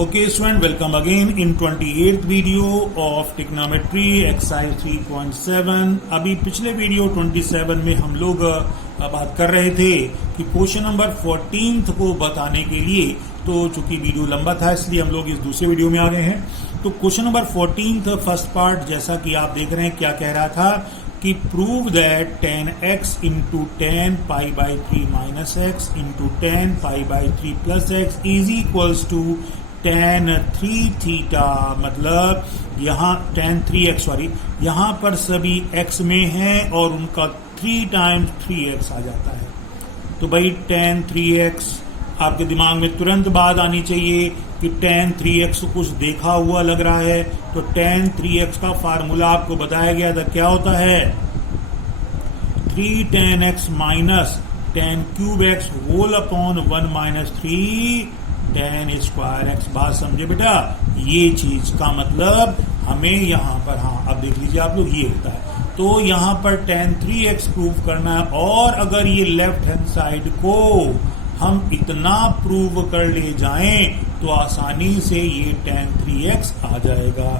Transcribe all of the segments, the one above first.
Okay, student, welcome again in 28th video of trigonometry exercise 3.7। अभी पिछले video 27 में हम लोग बात कर रहे थे कि क्वेश्चन नंबर 14 को बताने के लिए, तो चूंकि वीडियो लंबा था इसलिए हम लोग इस दूसरे वीडियो में आ गए हैं। तो क्वेश्चन नंबर 14 फर्स्ट पार्ट, जैसा कि आप देख रहे हैं, क्या कह रहा था कि prove that tan x into tan pi by 3 minus x into tan pi by 3 plus x is equals to tan 3 theta. मतलब यहाँ tan 3x यहाँ पर सभी x में है और उनका 3 टाइम्स 3x आ जाता है। तो भाई tan 3x, आपके दिमाग में तुरंत बात आनी चाहिए कि tan 3x कुछ देखा हुआ लग रहा है। तो tan 3x का फार्मूला आपको बताया गया था, क्या होता है 3 tan x minus tan cube x whole upon 1 minus 3 tan square x. बात समझे बेटा? ये चीज का मतलब हमें यहाँ पर, हाँ अब देख लीजिए आप लोग, ये होता है। तो यहाँ पर tan 3x प्रूव करना है, और अगर ये लेफ्ट हैंड साइड को हम इतना प्रूव कर ले जाएं तो आसानी से ये tan 3x आ जाएगा।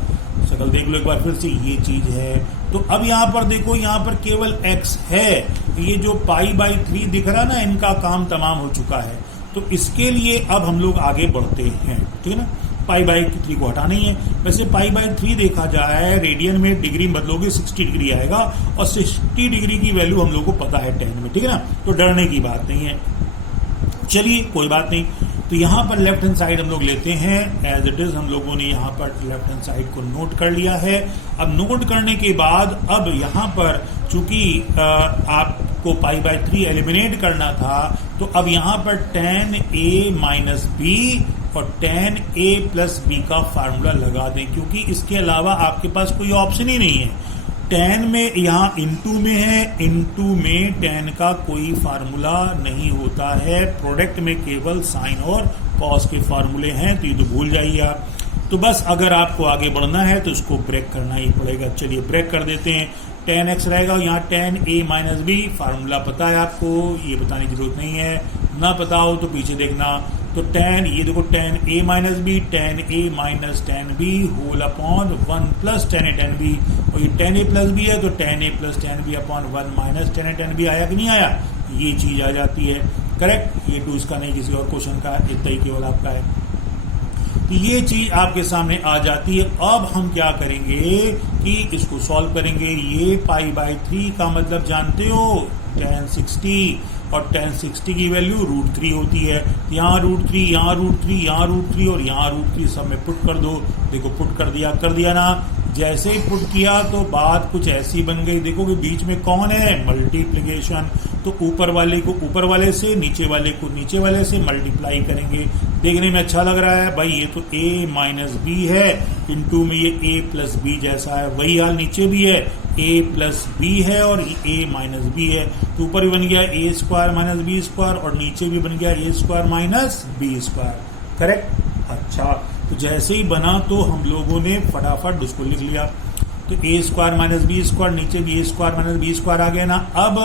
शक्ल देख लो एक बार फिर से, ये चीज है। तो अब यहाँ पर देखो, यहाँ पर केवल x है, ये जो पाई बाई 3 दिख रहा ना, इनका काम तमाम हो चुका है। तो इसके लिए अब हम लोग आगे बढ़ते हैं, ठीक है ना। पाई बाई 3 को हटाना ही है। वैसे पाई बाई 3 देखा जाए रेडियन में, डिग्री बदलोगे 60 डिग्री आएगा, और 60 डिग्री की वैल्यू हम लोग को पता है 10 में, ठीक है ना। तो डरने की बात नहीं है, चलिए कोई बात नहीं। तो यहाँ पर लेफ्ट हैंड साइड हम लोग लेते हैं एज इट इज। हम लोगों ने यहाँ पर लेफ्ट हैंड साइड को नोट कर लिया है। अब नोट करने के बाद अब यहाँ पर चूंकि आपको पाई बाई 3 एलिमिनेट करना था, तो अब यहाँ पर tan a माइनस बी और tan a प्लस बी का फार्मूला लगा दें, क्योंकि इसके अलावा आपके पास कोई ऑप्शन ही नहीं है। tan में यहाँ इनटू में है, इनटू में tan का कोई फार्मूला नहीं होता है। प्रोडक्ट में केवल साइन और कॉस के फार्मूले हैं, तो ये तो भूल जाइए आप। तो बस अगर आपको आगे बढ़ना है तो इसको ब्रेक करना ही पड़ेगा। चलिए ब्रेक कर देते हैं। tan x रहेगा, यहाँ tan a minus b, formula पता है आपको, ये बताने की जरूरत नहीं है। ना पता हो तो पीछे देखना। तो tan, ये देखो tan a minus b, tan a minus tan b whole upon 1 plus tan a tan b, और ये tan a प्लस b है तो tan a plus tan b upon 1 minus tan a tan b आया कि नहीं आया? ये चीज आ जाती है, करेक्ट। ये टू इसका नहीं, किसी और क्वेश्चन का, इतना ही केवल आपका है। तो ये चीज आपके सामने आ जाती है। अब हम क्या करेंगे कि इसको सॉल्व करेंगे। ये पाई बाई 3 का मतलब जानते हो tan 60, और tan 60 की वैल्यू √3 होती है। यहाँ √3, यहाँ √3, यहाँ √3 और यहाँ √3 सब में पुट कर दो। देखो पुट कर दिया ना। जैसे ही पुट किया तो बात कुछ ऐसी बन गई। देखो कि बीच में कौन है, मल्टीप्लिकेशन। तो ऊपर वाले को ऊपर वाले से, नीचे वाले को नीचे वाले से मल्टीप्लाई करेंगे। देखने में अच्छा लग रहा है भाई, ये तो a माइनस बी है, इनटू में ये a प्लस बी जैसा है। वही हाल नीचे भी है, a प्लस बी है और a माइनस बी है। तो ऊपर भी बन गया a square minus b square, और नीचे भी बन गया a square minus b square, correct. अच्छा, तो जैसे ही बना तो हम लोगों ने फटाफट उसको लिख लिया। तो a square minus b square, नीचे भी a square minus b square आ गया ना। अब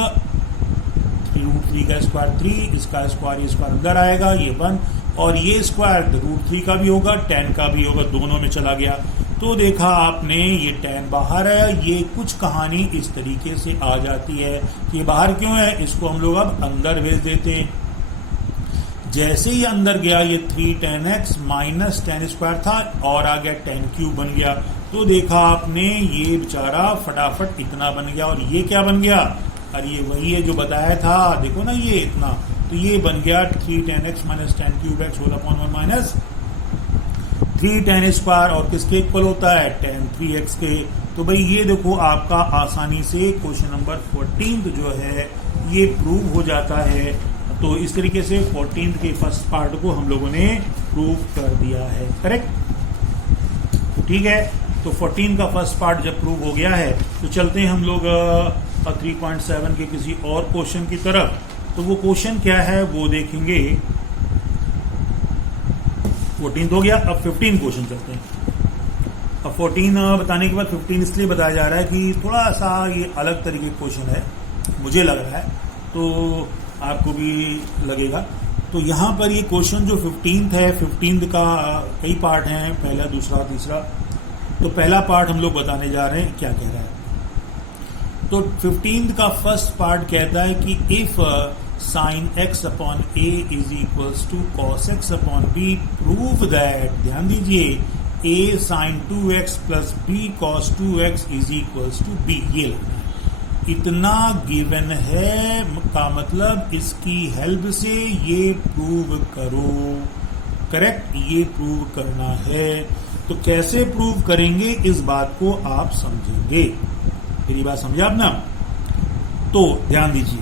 √3 का स्क्वायर 3, इसका स्क्वायर ये स्क्वायर अंदर आएगा, ये 1, और ये स्क्वायर √3 का भी होगा, tan का भी होगा, दोनों में चला गया। तो देखा आपने, ये tan बाहर है। ये कुछ कहानी इस तरीके से आ जाती है कि बाहर क्यों है, इसको हम लोग अब अंदर भेज देते हैं। जैसे ही अंदर गया, ये 3 tan x minus tan square था और आ गया tan क्यूब बन गया। तो देखा आपने, ये बेचारा फटाफट इतना बन गया, और ये क्या बन गया, और ये वही है जो बताया था, देखो ना ये इतना। तो ये बन गया 3 tan x minus tan cube x whole upon 1 minus 3 tan square, और किसके इक्वल होता है, tan 3x के। तो भाई ये देखो आपका आसानी से क्वेश्चन नंबर 14 जो है ये प्रूव हो जाता है। तो इस तरीके से 14 के फर्स्ट पार्ट को हम लोगों ने प्रूव कर दिया है, करेक्ट, ठीक है। तो 14 का फर्स्ट पार्ट जब प्रूव हो गया है तो चलते हैं हम लोग 3.7 के किसी और क्वेश्चन की तरफ। तो वो क्वेश्चन क्या है वो देखेंगे। 14 हो गया, अब 15 क्वेश्चन चलते हैं। अब 14 बताने के बाद 15 इसलिए बताया जा रहा है कि थोड़ा सा ये अलग तरीके का क्वेश्चन है, मुझे लग रहा है, तो आपको भी लगेगा। तो यहां पर ये क्वेश्चन जो 15th है, 15th का कई पार्ट हैं, पहला, दूसरा, तीसरा। तो पहला पार्ट हम लोग बताने जा रहे हैं क्या कह रहा है। तो 15th का फर्स्ट पार्ट कहता है कि if sin x upon a is equals to cos x upon b, prove that, ध्यान दीजिए, a sin 2x plus b cos 2x is equals to b। ये लेना है, इतना गिवन है का मतलब इसकी हेल्प से ये प्रूव करो। करेक्ट, ये प्रूव करना है। तो कैसे प्रूव करेंगे इस बात को आप समझेंगे। मेरी बात समझे आप ना? तो ध्यान दीजिए,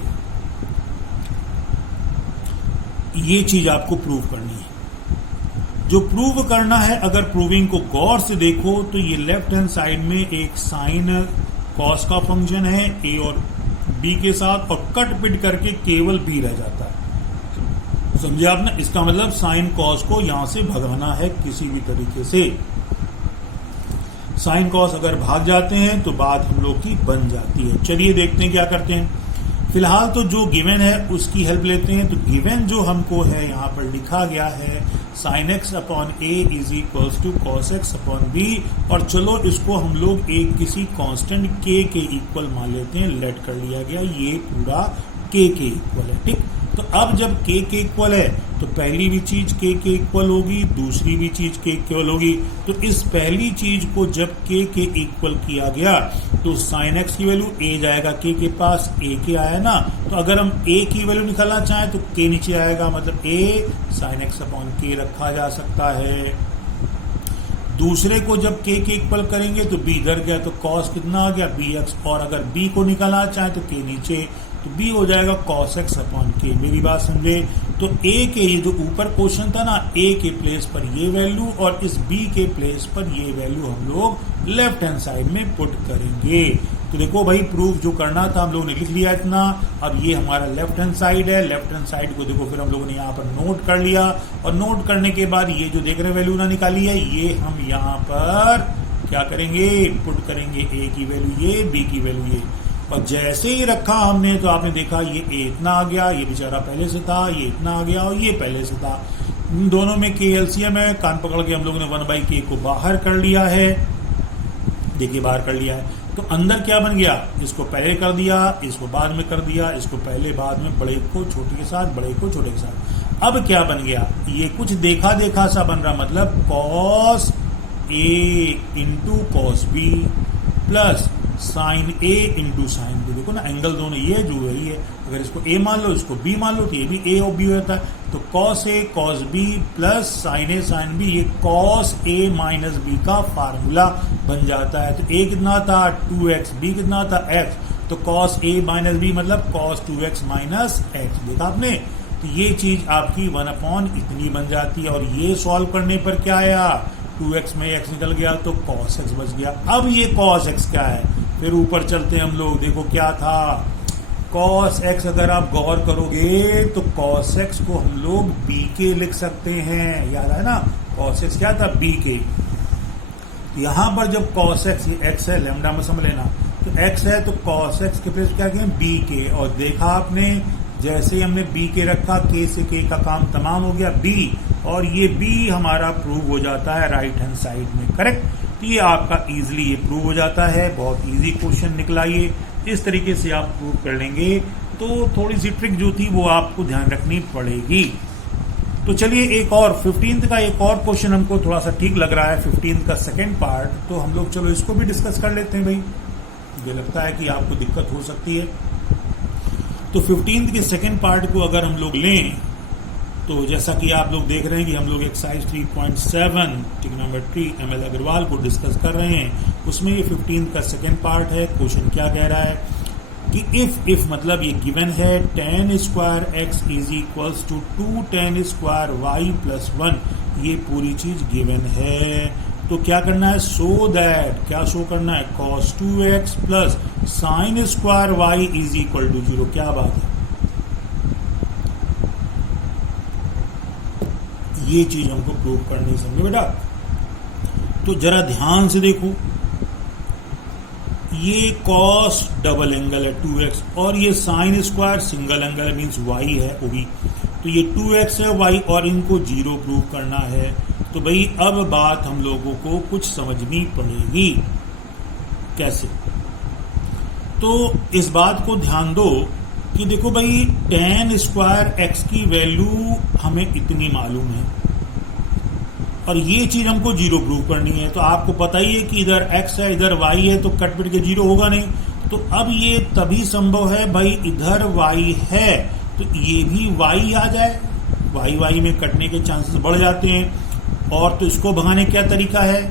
ये चीज आपको प्रूव करनी है। जो प्रूव करना है, अगर प्रूविंग को गौर से देखो तो ये लेफ्ट हैंड साइड में एक साइन कॉस का फंक्शन है ए और बी के साथ, और कट पिट करके केवल बी रह जाता है। समझे आप ना? इसका मतलब साइन कॉस को यहां से भगाना है किसी भी तरीके से। साइन कॉस अगर भाग जाते हैं तो बात हम लोग की बन जाती है। चलिए देखते हैं क्या करते हैं। फिलहाल तो जो गिवन है उसकी हेल्प लेते हैं। तो गिवन जो हमको है यहां पर लिखा गया है sin x upon a is equals to cos x upon b, और चलो इसको हम लोग एक किसी कांस्टेंट k के इक्वल मान लेते हैं। लेट कर लिया गया, ये पूरा k के इक्वल है। ठीक, तो अब जब k के इक्वल है तो पहली भी चीज k के इक्वल होगी, दूसरी भी चीज k के इक्वल होगी। तो इस पहली चीज को जब k के इक्वल किया गया तो sin x की वैल्यू a जाएगा k के पास, a के आया ना, तो अगर हम a की वैल्यू निकालना चाहें तो k नीचे आएगा, मतलब a sin x upon k रखा जा सकता है। दूसरे को जब k के इक्वल करेंगे तो b इधर गया तो cos कितना आ गया bx, और अगर b को निकालना चाहे तो k नीचे, तो b हो जाएगा cos x अपॉन k। मेरी बात समझे? तो a के, ये जो ऊपर क्वेश्चन था ना, a के प्लेस पर ये वैल्यू और इस b के प्लेस पर ये वैल्यू हम लोग लेफ्ट हैंड साइड में पुट करेंगे। तो देखो भाई, प्रूफ जो करना था हम लोगों ने लिख लिया इतना। अब ये हमारा लेफ्ट हैंड साइड है, लेफ्ट हैंड साइड को देखो फिर हम लोगों ने यहाँ पर नोट कर लिया, और नोट करने के बाद ये जो देख रहे वैल्यू ना निकाली है, ये हम यहाँ पर क्या करेंगे, पुट करेंगे a की वैल्यू ये, b की वैल्यू ये। और जैसे ही रखा हमने तो आपने देखा ये a इतना आ गया, ये बेचारा पहले से था, ये इतना आ गया और ये पहले से था। इन दोनों में k एलसीएम है, कान पकड़ के हम लोगों ने 1/k को बाहर कर लिया है। देखिए बाहर कर लिया है, तो अंदर क्या बन गया, इसको पहले कर दिया, इसको बाद में कर दिया, इसको पहले बाद में, बड़े को छोटे के साथ, बड़े को छोटे के साथ। अब क्या बन गया, ये कुछ देखा देखा सा बन रहा, मतलब cos a into cos b plus sine a into sine b। देखो ना, एंगल दोनों ये जो है ये, अगर इसको a मान लो, इसको b मान लो, तो ये भी a और b होता है। तो cos a cos b plus sine a sine b, ये cos a माइनस b का फार्मूला बन जाता है। तो a कितना था 2x, b कितना था x, तो cos a माइनस b मतलब cos 2x माइनस x। देखा आपने? तो ये चीज आपकी 1 इतनी बन जाती है। और ये सॉल्व करने पर क्या आया, 2x में x निकल गया तो cos x बच गया। अब ये cos x क्या है, फिर ऊपर चलते हैं हम लोग। देखो क्या था, cos x अगर आप गौर करोगे तो cos x को हम लोग b के लिख सकते हैं, याद है ना? cos x क्या था, b के। यहां पर जब cos x, ये x है, लैम्डा में समझ लेना, तो x है तो cos x के प्लेस क्या किया, b के। और देखा आपने, जैसे हमने b के रखा, k से k का काम तमाम हो गया, b, और ये b हमारा प्रूव हो जाता है राइट हैंड साइड में। करेक्ट? तो ये आपका इजीली ये प्रूव हो जाता है। बहुत इजी क्वेश्चन निकला ये। इस तरीके से आप प्रूव कर लेंगे। तो थोड़ी सी ट्रिक जो थी वो आपको ध्यान रखनी पड़ेगी। तो चलिए एक और 15th का एक और क्वेश्चन हमको थोड़ा सा ठीक लग रहा है, 15th का सेकेंड पार्ट। तो हम लोग चलो इसको भी डिस्कस कर लेते हैं भाई, मुझे लगता है कि आपको दिक्कत हो सकती है। तो 15th के सेकेंड पार्ट को अगर हम लोग लें तो जैसा कि आप लोग देख रहे हैं कि हम लोग एक्सरसाइज 3.7 ट्रिग्नोमेट्री ML अग्रवाल को डिस्कस कर रहे हैं। उसमें ये 15th का सेकेंड पार्ट है। क्वेश्चन क्या कह रहा है कि इफ मतलब ये गिवन है tan square x is equals to 2 tan square y plus 1, ये पूरी चीज गिवन है। तो क्या करना है, सो दैट, क्या शो करना है, cos 2x plus sine square y is equal to 0। क्या बात है, ये चीज हमको प्रूव करनी, समझे बेटा? तो जरा ध्यान से देखो, ये cos डबल एंगल है 2x, और ये sine square single angle means y है वो भी। तो ये 2x है y और इनको 0 प्रूव करना है। तो भाई अब बात हम लोगों को कुछ समझनी पड़ेगी। कैसे? तो इस बात को ध्यान दो कि देखो भाई tan स्क्वायर x की वैल्यू हमें इतनी मालूम है और ये चीज हमको 0 प्रूव करनी है। तो आपको पता ही है कि इधर x है इधर y है, तो कट पिट के 0 होगा नहीं। तो अब ये तभी संभव है भाई इधर y है तो ये भी y आ जाए, y में कटने के चांसेस बढ़ जाते हैं। और तो इसको भगाने क्या तरीका है?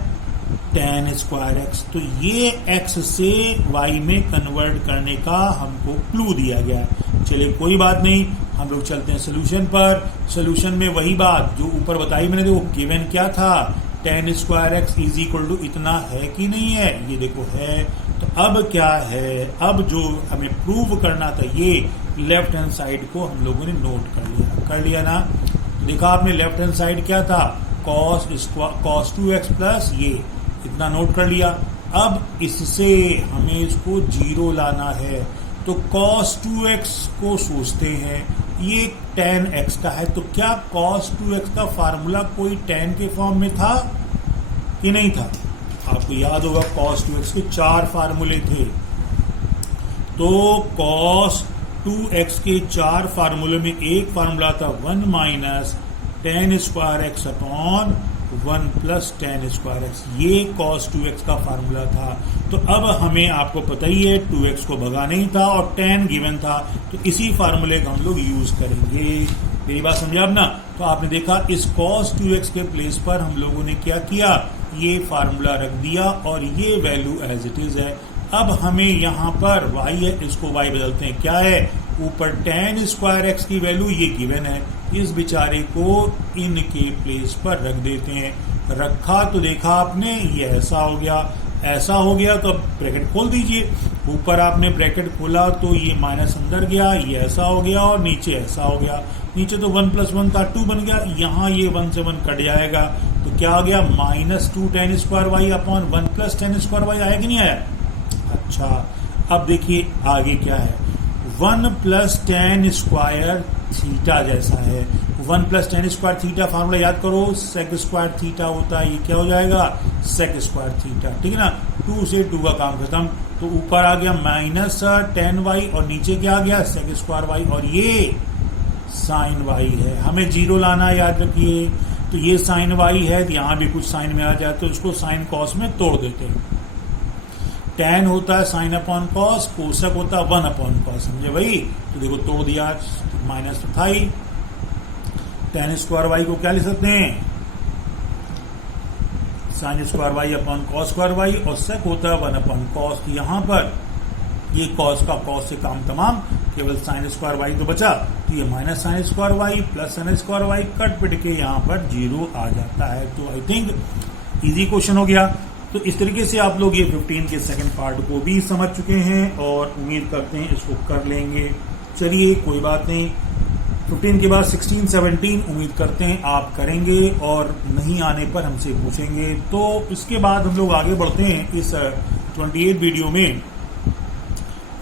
tan square x। तो ये x से y में कन्वर्ट करने का हमको क्लू दिया गया है। चलिए कोई बात नहीं, हम लोग चलते हैं सोल्यूशन पर। सोल्यूशन में वही बात जो ऊपर बताई मैंने, वो गिवन क्या था, tan square x is equal to इतना है कि नहीं है, ये देखो है। तो अब क्या है, अब जो हमें प्रूव करना था ये लेफ्ट हैंड साइड को हम लोगों ने नोट कर लिया ना। देखा आपने लेफ्ट हैंड साइड क्या था, cos 2x प्लस ये इतना नोट कर लिया। अब इससे हमें इसको 0 लाना है। तो cos 2x को सोचते हैं, ये tan x का है। तो क्या cos 2x का फार्मूला कोई tan के फॉर्म में था कि नहीं था? आपको याद होगा cos 2x के 4 फार्मूले थे। तो cos 2x के 4 फार्मूले में एक फार्मूला था 1 minus tan square x upon 1 plus tan square x, ये cos 2x का फार्मूला था। तो अब हमें आपको पता ही है 2x को भगा नहीं था और tan गिवन था, तो इसी फार्मूले का हम लोग यूज करेंगे। मेरी बात समझे अब ना? तो आपने देखा इस cos 2x के प्लेस पर हम लोगों ने क्या किया, ये फार्मूला रख दिया और ये वैल्यू एज इट इज है। अब हमें यहाँ पर y है, इसको y बदलते हैं, क्या है, ऊपर tan स्क्वायर x की वैल्यू ये गिवन है, इस बेचारे को इनके प्लेस पर रख देते हैं। रखा तो देखा आपने ये ऐसा हो गया, ऐसा हो गया। तो अब ब्रैकेट खोल दीजिए, ऊपर आपने ब्रैकेट खोला तो ये माइनस अंदर गया, ये ऐसा हो गया और नीचे ऐसा हो गया। नीचे तो 1 प्लस 1 था 2 बन गया, यहाँ ये 1 से 1 कट जाएगा तो क्या हो गया, -2 tan square y upon 1 plus tan square y. आया कि नहीं आया? अच्छा, अब देखिए आगे क्या है, 1 प्लस tan स्क्वायर थीटा जैसा है। 1 plus tan square theta formula याद करो, सेक स्क्वायर थीटा होता है, ये क्या हो जाएगा, सेक स्क्वायर थीटा, ठीक है ना। 2 से 2 का काम खत्म। तो ऊपर आ गया माइनस tan y और नीचे क्या आ गया, सेक स्क्वायर वाई, और ये साइन y है। हमें 0 लाना है, याद रखिए। तो ये साइन y है, तो यहाँ भी कुछ साइन में आ जाए तो इसको साइन कॉस में तोड़ देते हैं। tan होता है साइन अपॉन कॉस, कोसक होता है 1 अपॉन कॉस, समझे भाई। तो देखो तोड़ दिया, माइनस तो था ही। tan स्क्वायर वाई को क्या लिख सकते हैं, sine square y upon cos square y, और सेक होता है 1 अपॉन कॉस। यहाँ पर ये कॉस का कॉस से काम तमाम, केवल साइन स्क्वायर वाई तो बचा। तो ये minus sine square y plus sine square y cut पिट के यहाँ पर 0 आ जाता है। तो आई थिंक इजी क्वेश्चन हो गया। तो इस तरीके से आप लोग ये 15 के सेकंड पार्ट को भी समझ चुके हैं और उम्मीद करते हैं इसको कर लेंगे। चलिए कोई बात नहीं, 15 के बाद 16, 17 उम्मीद करते हैं आप करेंगे और नहीं आने पर हमसे पूछेंगे। तो इसके बाद हम लोग आगे बढ़ते हैं। इस 28 वीडियो में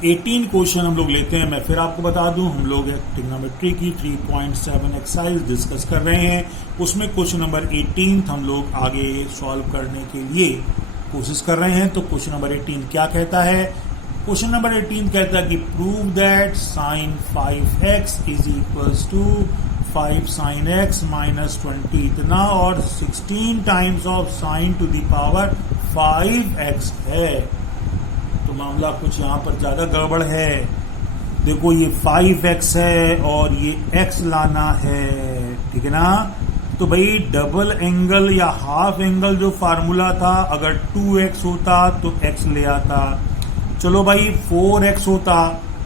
18 क्वेश्चन हम लोग लेते हैं। मैं फिर आपको बता दूं, हम लोग ट्रिग्नोमेट्री की 3.7 एक्सरसाइज डिस्कस कर रहे हैं। उसमें क्वेश्चन नंबर 18 हम लोग आगे सॉल्व करने के लिए कोशिश कर रहे हैं। तो क्वेश्चन नंबर 18 क्या कहता है? क्वेश्चन नंबर 18 कहता है कि prove that sine 5x is equals to 5 sine x minus 20 इतना और 16 times of sine to the power 5x है। तो मामला कुछ यहाँ पर ज्यादा गड़बड़ है। देखो ये 5x है और ये x लाना है, ठीक है ना। तो भाई डबल एंगल या हाफ एंगल जो फार्मूला था, अगर 2x होता तो x ले आता। चलो भाई 4x होता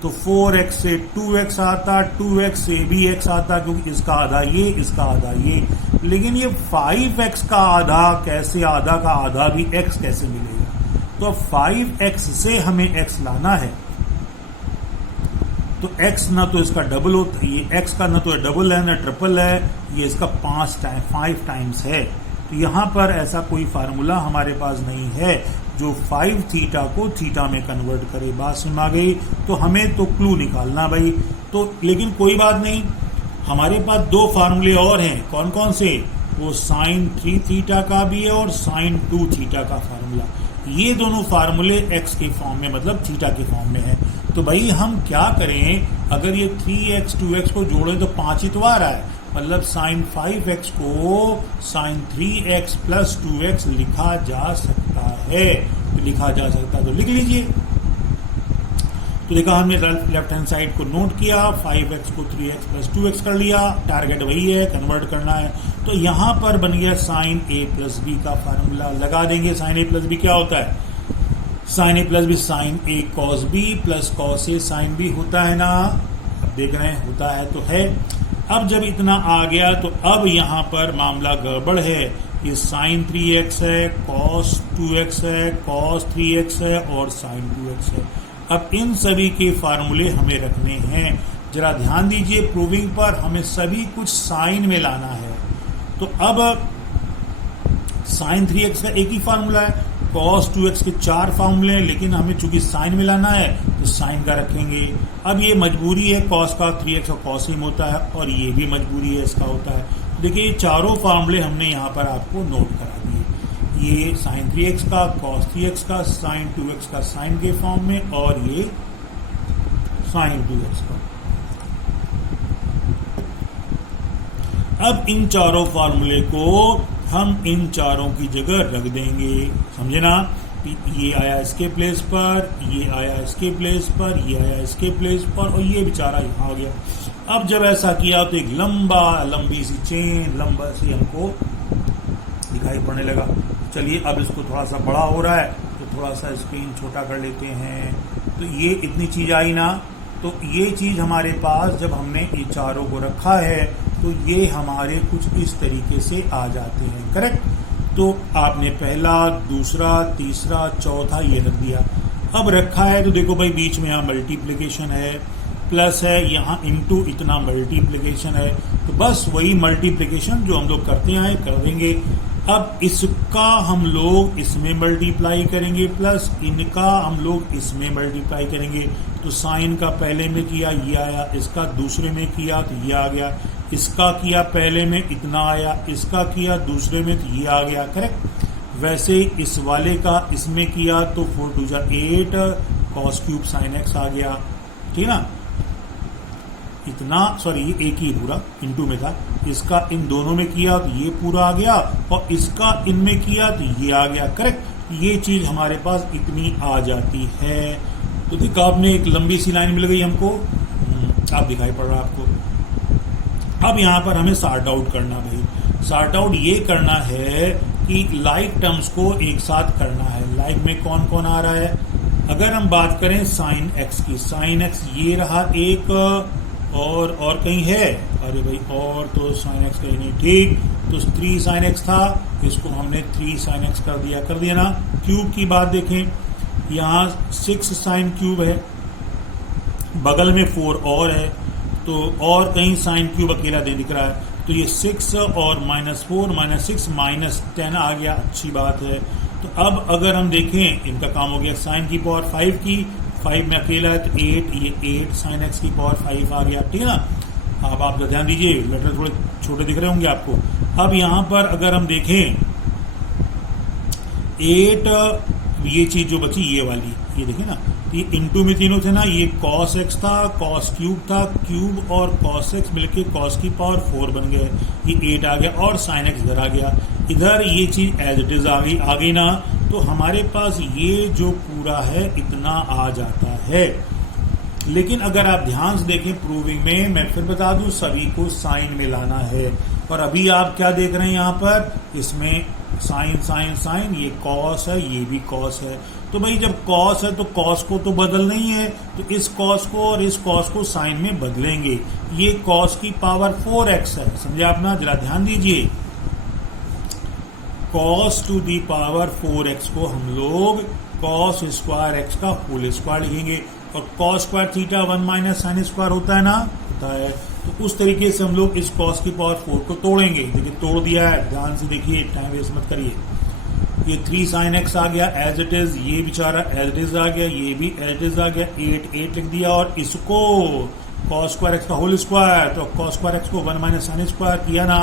तो 4x से 2x आता, 2x से भी x आता, क्योंकि इसका आधा ये इसका आधा ये। लेकिन ये 5x का आधा कैसे, आधा का आधा भी x कैसे मिलेगा? तो 5x से हमें x लाना है। तो x ना तो इसका डबल होता, ये x का ना तो डबल है ना ट्रिपल है, ये इसका 5 टाइम्स है। तो यहाँ पर ऐसा कोई फार्मूला हमारे पास नहीं है जो 5 थीटा को थीटा में कन्वर्ट करे। बात समझ आ गई? तो हमें तो क्लू निकालना भाई। तो लेकिन कोई बात नहीं, हमारे पास दो फार्मूले और हैं, कौन कौन से? वो साइन 3 थीटा का भी है और साइन 2 थीटा का फार्मूला। ये दोनों फार्मूले एक्स के फॉर्म में, मतलब थीटा के फॉर्म में है। तो भाई हम क्या करें, अगर ये 3x 2x को जोड़ें तो 5 ही तो आ रहा है, मतलब साइन 5x को साइन 3x प्लस 2x लिखा जा सकता है। तो लिखा जा सकता है तो लिख लीजिए। तो देखा हमने लेफ्ट हैंड साइड को नोट किया, 5x को 3x प्लस 2x कर लिया, टारगेट वही है, कन्वर्ट करना है। तो यहां पर बन गया साइन a प्लस बी का फार्मूला लगा देंगे। साइन a प्लस बी क्या होता है? Sine a plus b sine a cos b plus cos a sine b होता है ना। अब देख रहे हैं होता है तो है। अब जब इतना आ गया तो अब यहां पर मामला गड़बड़ है। ये साइन 3x है, कॉस 2x है, कॉस 3x है और साइन 2x है। अब इन सभी के फार्मूले हमें रखने हैं। जरा ध्यान दीजिए, प्रूविंग पर हमें सभी कुछ साइन में लाना है। तो अब साइन 3x का एक ही फार्मूला है, कॉस 2x के 4 फार्मूले हैं, लेकिन हमें चूंकि साइन में लाना है तो साइन का रखेंगे। अब ये मजबूरी है, कॉस का 3x और कॉस सेम होता है और ये भी मजबूरी है इसका होता है। देखिए ये चारों फार्मूले हमने यहाँ पर आपको नोट करा दिए। ये साइन 3x का, कॉस 3x का, साइन 2x का साइन के फॉर्म में और ये साइन 2x का। अब इन चारों फार्मूले को हम इन चारों की जगह रख देंगे, समझे ना। ये आया इसके प्लेस पर, ये आया इसके प्लेस पर, ये आया इसके प्लेस पर और ये बेचारा यहाँ आ गया। अब जब ऐसा किया तो एक लंबी सी चेन लंबा सी हमको दिखाई पड़ने लगा। चलिए अब इसको थोड़ा सा बड़ा हो रहा है तो थोड़ा सा स्क्रीन छोटा कर लेते हैं। तो ये इतनी चीज आई ना, तो ये चीज हमारे पास जब हमने ये चारों को रखा है तो ये हमारे कुछ इस तरीके से आ जाते हैं, करेक्ट। तो आपने पहला, दूसरा, तीसरा, चौथा ये रख दिया। अब रखा है तो देखो भाई बीच में यहाँ मल्टीप्लिकेशन है, प्लस है, यहाँ इनटू इतना मल्टीप्लिकेशन है। तो बस वही मल्टीप्लिकेशन जो हम लोग करते आए कर देंगे। अब इसका हम लोग इसमें मल्टीप्लाई करेंगे, प्लस इनका हम लोग इसमें मल्टीप्लाई करेंगे। तो साइन का पहले में किया ये आया, इसका दूसरे में किया तो ये आ गया, इसका किया पहले में इतना आया, इसका किया दूसरे में तो ये आ गया, करेक्ट। वैसे इस वाले का इसमें किया तो 4 2 जा 8 कॉस क्यूब साइन एक्स आ गया, ठीक ना। इतना, सॉरी ये एक ही पूरा इनटू में था, इसका इन दोनों में किया तो ये पूरा आ गया और इसका इनमें किया तो ये आ गया, करेक्ट। ये चीज हमारे पास इतनी आ जाती है। तो देखो आपने एक लंबी सी लाइन मिल गई हमको, आप दिखाई पड़ रहा है आपको। अब यहां पर हमें सॉर्ट आउट करना, भाई सॉर्ट आउट ये करना है कि लाइक टर्म्स को एक साथ करना है। लाइक में कौन कौन आ रहा है? अगर हम बात करें साइन एक्स की, साइन एक्स ये रहा एक, और कहीं है? अरे भाई और तो साइन एक्स कहीं नहीं, ठीक। तो 3 साइन एक्स था, इसको हमने 3 साइन एक्स कर दिया ना। क्यूब की बात देखें, यहाँ 6 साइन क्यूब है, बगल में 4 और है, तो और कहीं साइन क्यूब अकेला दे दिख रहा है। तो ये 6 और -4 -6 -10 आ गया, अच्छी बात है। तो अब अगर हम देखें इनका काम हो गया साइन की पावर 5 की, 5 में अकेला है तो 8, ये 8 साइन एक्स की पावर 5 आ गया, ठीक है ना। अब आप ध्यान दीजिए, लेटर थोड़े छोटे दिख रहे होंगे आपको। अब यहां पर अगर हम देखें 8, ये चीज जो बची ये वाली, ये देखिए ना, ये इनटू में तीनों थे ना, ये कॉस एक्स था, कॉस क्यूब था, क्यूब और कॉस एक्स मिलके कॉस की पावर 4 बन गए, ये 8 आ गया और साइन एक्स इधर आ गया। इधर ये चीज एज इट इज आ गई ना। तो हमारे पास ये जो पूरा है इतना आ जाता है। लेकिन अगर आप ध्यान से देखें प्रूविंग में, मैं फिर बता दूं, सभी को साइन में लाना है। और अभी आप क्या देख रहे हैं यहाँ पर, इसमें साइन साइन साइन, ये कॉस है, ये भी कॉस है। तो भाई जब कॉस है तो कॉस को तो बदल नहीं है, तो इस कॉस को और इस कॉस को साइन में बदलेंगे। ये कॉस की पावर 4x है, समझे आप ना, जरा ध्यान दीजिए। Cos to the power 4x को हम लोग कॉस स्क्वायर एक्स का होल स्क्वायर लिखेंगे, और cos square theta 1 minus sine square होता है ना, होता है। तो उस तरीके से हम लोग इस कॉस की पावर 4 को तोड़ेंगे। देखिए तोड़ दिया है, ध्यान से देखिए, टाइम वेस्ट मत करिए। ये 3 साइन एक्स आ गया एज इट इज, ये बेचारा एज इट इज आ गया, ये भी एज इट इज आ गया, 8 लिख दिया और इसको कॉस स्क्वायर एक्स का होल स्क्वायर, तो कॉस स्क्वायर एक्स को 1 माइनस साइन स्क्वायर किया ना,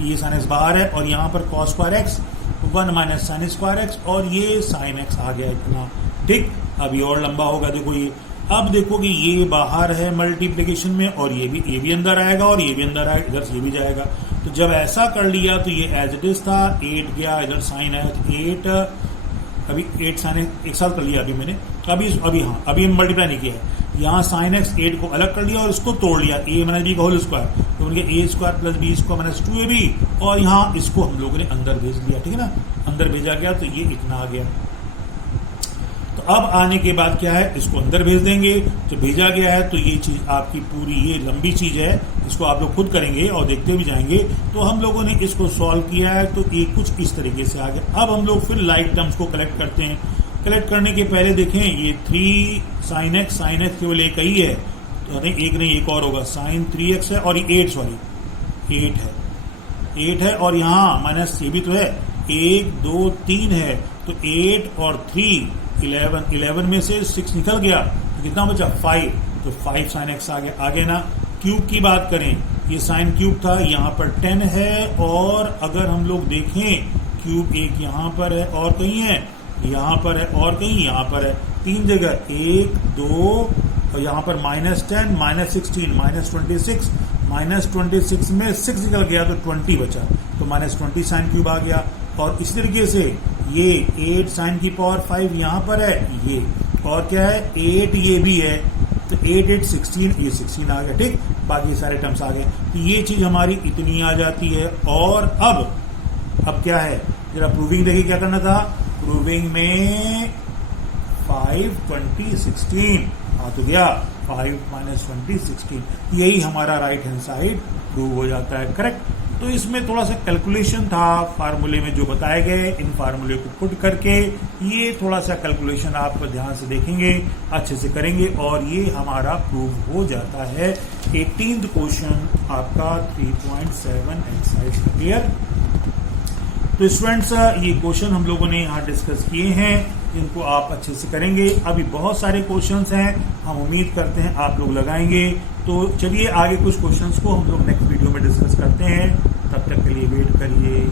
ये साइन एक्स बाहर है, और यहाँ पर cos square x 1 minus sine square x, और ये साइन एक्स आ गया इतना। ठीक, अब ये और लंबा होगा, देखो ये, अब देखो कि ये बाहर है मल्टीप्लीकेशन में, और ये भी अंदर आएगा, और ये भी अंदर आएगा, इधर से ये भी जाएगा। तो जब ऐसा कर लिया तो ये एज इट इज था, 8 गया, इधर साइन है, तो 8, अभी 8 साइन एक साथ कर लिया अभी मैंने, अभी मल्टीप्लाई नहीं किया है। यहाँ साइन एक्स 8 को अलग कर लिया और इसको तोड़ लिया, ए माइनस बी का होल स्क्वायर, तो उनके a square plus b square minus 2ab, और यहाँ इसको हम लोगों ने अंदर भेज दिया, ठीक है ना, अंदर भेजा गया तो ये इतना आ गया। तो अब आने के बाद क्या है, इसको अंदर भेज देंगे, जो भेजा गया है तो ये चीज आपकी पूरी ये लंबी चीज है, इसको आप लोग खुद करेंगे और देखते भी जाएंगे। तो हम लोगों ने इसको सॉल्व किया है, तो ये कुछ इस तरीके से आ गया। अब हम लोग फिर लाइक टर्म्स को कलेक्ट करते हैं। कलेक्ट करने के पहले देखें, ये 3 साइन एक्स केवल एक ही है, तो एक नहीं एक और होगा, साइन 3x है, और ये 8 है, और यहाँ माइनस ये भी तो है, 1 2 3 है, तो 8 और 3 11 में से 6 निकल गया, तो कितना बचा 5, तो 5 साइन एक्स आ गया ना। क्यूब की बात करें, ये साइन क्यूब था, यहाँ पर 10 है, और अगर हम लोग देखें क्यूब एक यहाँ पर है और कहीं है, यहाँ पर है और कहीं यहाँ पर है, 3 जगह, 1 2, और यहाँ पर -10 -16 -26, -26 में 6 निकल गया तो 20 बचा, तो -20 साइन क्यूब आ गया। और इसी तरीके से ये 8 साइन की पावर 5 यहाँ पर है, ये और क्या है 8 ये भी है, तो 8 8 16, ये 16 आ गया। ठीक, बाकी सारे टर्म्स आ गए, तो ये चीज हमारी इतनी आ जाती है। और अब क्या है, जरा प्रूविंग देखिए क्या करना था। प्रूविंग में 5 20 16 आ तो गया, 5 - 20 16, यही हमारा राइट हैंड साइड प्रूव हो जाता है, करेक्ट। तो इसमें थोड़ा सा कैलकुलेशन था फार्मूले में जो बताए गए, इन फार्मूले को पुट करके ये थोड़ा सा कैलकुलेशन आप ध्यान से देखेंगे, अच्छे से करेंगे, और ये हमारा प्रूव हो जाता है। 18th क्वेश्चन आपका 3.7 एक्सरसाइज क्लियर। तो स्टूडेंट्स, ये क्वेश्चन हम लोगों ने यहाँ डिस्कस किए हैं, इनको आप अच्छे से करेंगे। अभी बहुत सारे क्वेश्चंस हैं, हम उम्मीद करते हैं आप लोग लगाएंगे। तो चलिए आगे कुछ क्वेश्चंस को हम लोग नेक्स्ट वीडियो में डिस्कस करते हैं, तब तक के लिए वेट करिए।